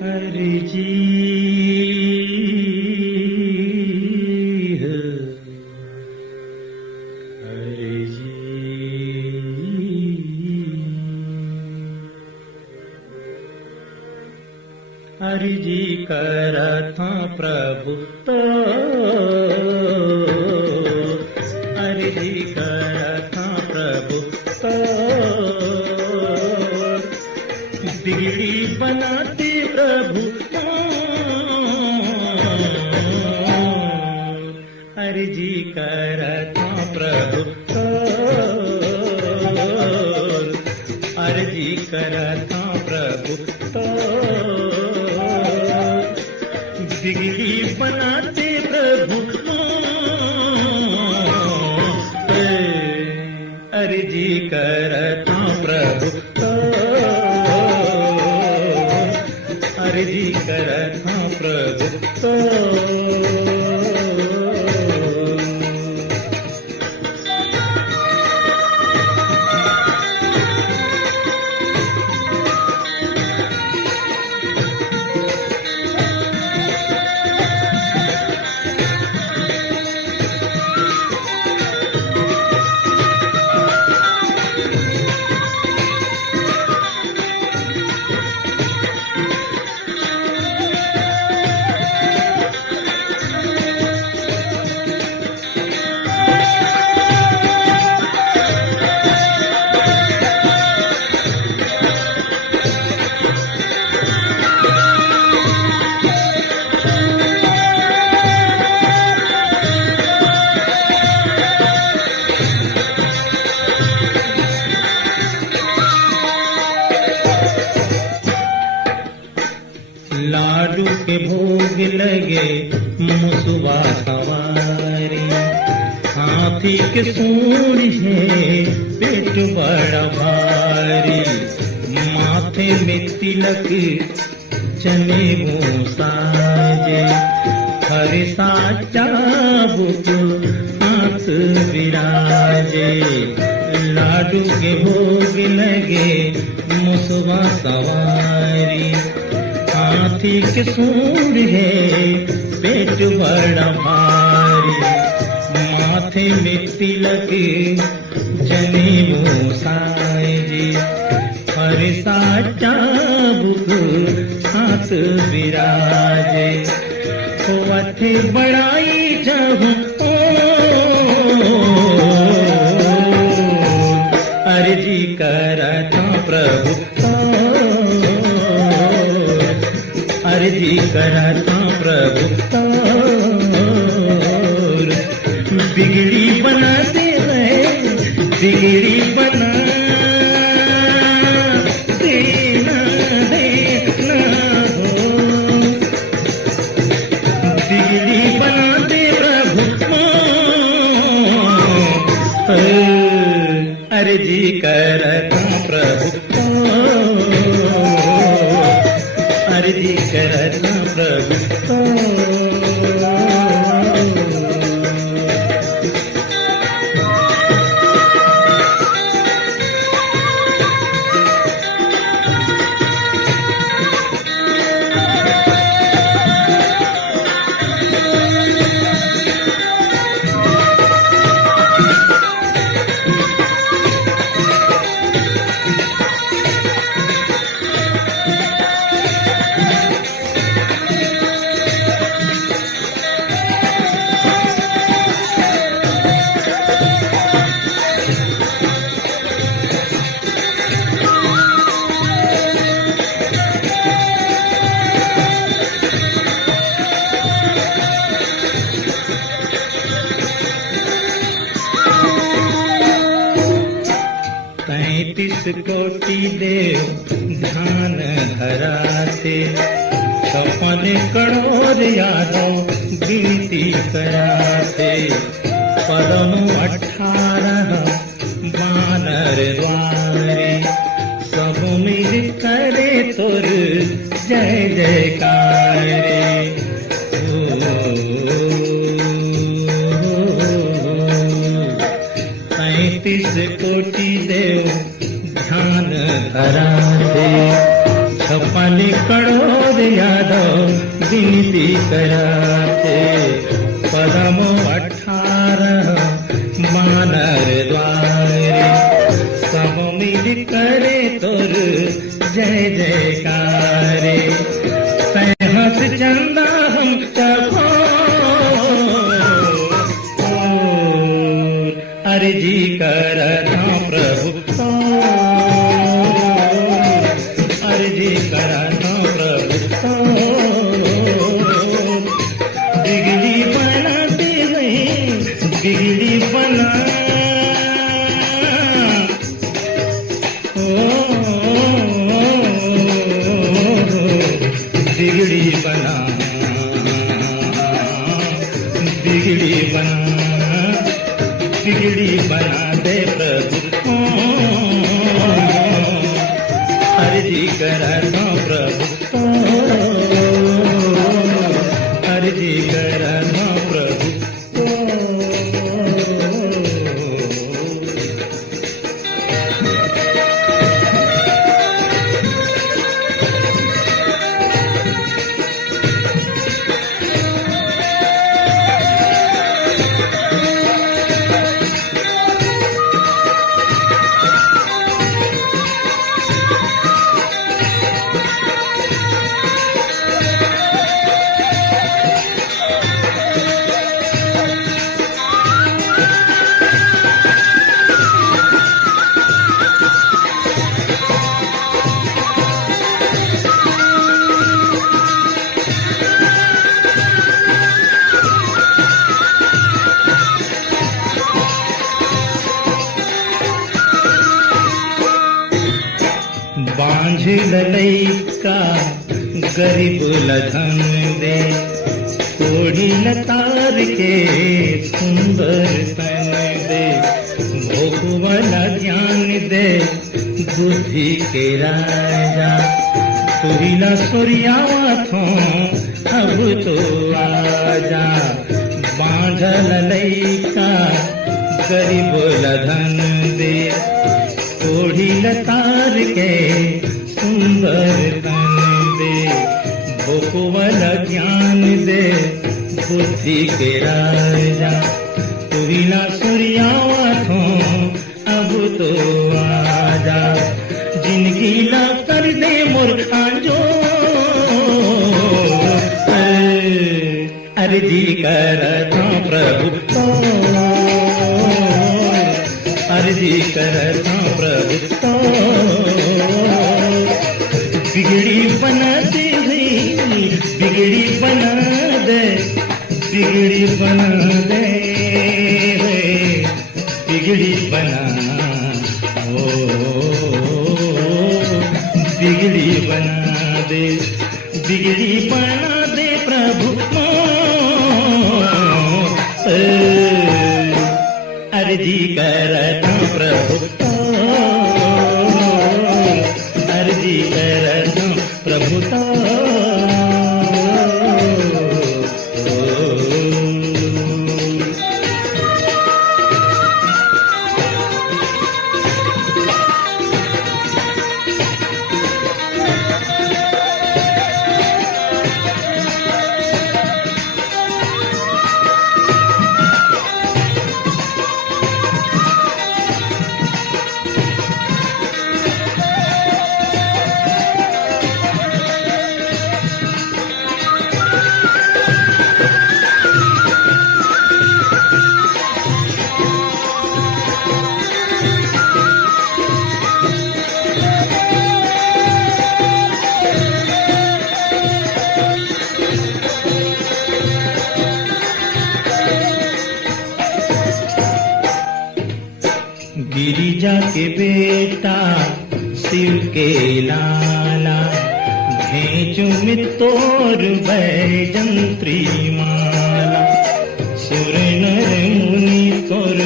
हरि जी हरि जी हरि जी करथा प्रभु तो हरि जी करथा प्रभु तो बिगड़ी बनाते प्रभु हरि जी करथा प्रभु हरि जी करथा प्रभु बिगड़ी बनाते प्रभु हरि जी करथा प्रभु हरि जी करथा प्रभु लाडू के भोग लगे मुसवा सवारी हाथी के सूंड है पेट बड़ा भारी माथे में तिलक चने वो साजे हरे सा चाबुक हाथ विराजे लाडू के भोग लगे मुसवा सवारी हाथी के सूंड है पेट बड़ा भारी माथे में तिलक जनेऊ साजे हरे सा चाबुक हाथ विराजे अथे बड़ाई जाऊं हरि जी करथा प्रभु हरि जी करथा प्रभु बिगड़ी बना दे बिगड़ी बना देना देना हो बिगड़ी बना दे प्रभु हरि जी करथा प्रभु हरि जी करथा प्रभु कोटि देव ध्यान धराते सपन करोड़ यादों गिनती कराते परम 18 बानर द्वारे सब मिल करे तुर जय जयकार कोटि देव ध्यान धराते 56 करोड़ विनती कराते, पदम 18 मानर द्वारे, सब मिल करे तोर जय जयकारे, सहस चंदा हम सबो अर्जी करता प्रभु तो, अर्जी करता प्रभु तो, बिगड़ी बनाते हैं बिगड़ी बना, बिगड़ी बना, बिगड़ी बना, बिगड़ी बना दे प्रभु, अर्जी करता प्रभु, अर्जी करता प्रभु। बांझिल लइका गरीब लधन दे, कोढ़ी लतार के सुंदर तन दे, भोग वाला ज्ञान दे बुद्धि के राजा, सुरीला सूर्यावा थो अब तो आजा, बांझल लइका गरीब लधन दे, कोढ़ी लतार के सुंदर तन दे, भोकवल ज्ञान दे बुद्धि के राजा, तुरीला सूर्यावा थो अब तो आजा, जिंदगी ला कर दे मोर आजो, अर्जी करता प्रभु तो, अर्जी करता प्रभु तो, बिगड़ी बना दे बिगड़ी बना दे, बिगड़ी बना दे, बिगड़ी बना, ओ बिगड़ी बना दे, बिगड़ी बना दे प्रभु, अर्जी करता प्रभु, अर्जी करता प्रभु तो, गिरिजा के बेटा शिव के लाला, भेजू में तोर बैजंत्री माला, सुर नर मुनि तोर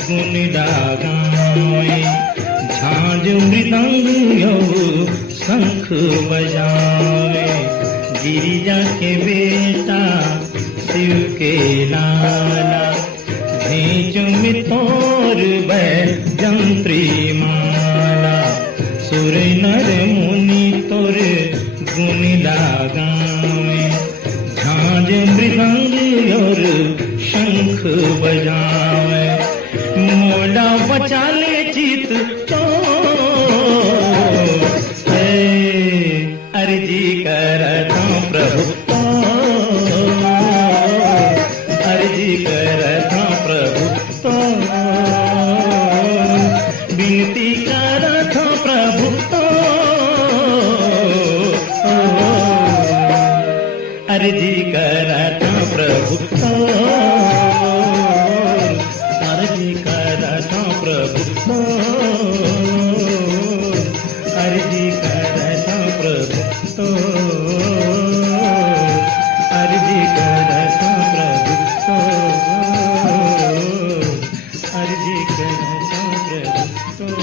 गुण गावे, झांझ मृदंग यो शंख बजावे, गिरिजा के बेटा शिव के लाला, भेजू में तोर बैजंत्री माला, सुर नर मुनि तोर गुण गावे, अर्जी करता प्रभु तो, अर्जी करता प्रभु तो, विनती करता प्रभु तो, अर्जी करता प्रभु तो, अर्जी करता प्रभु तो, अर्जी करता प्रभु तो, अर्जी करता प्रभु तो, अर्जी करता प्रभु तो।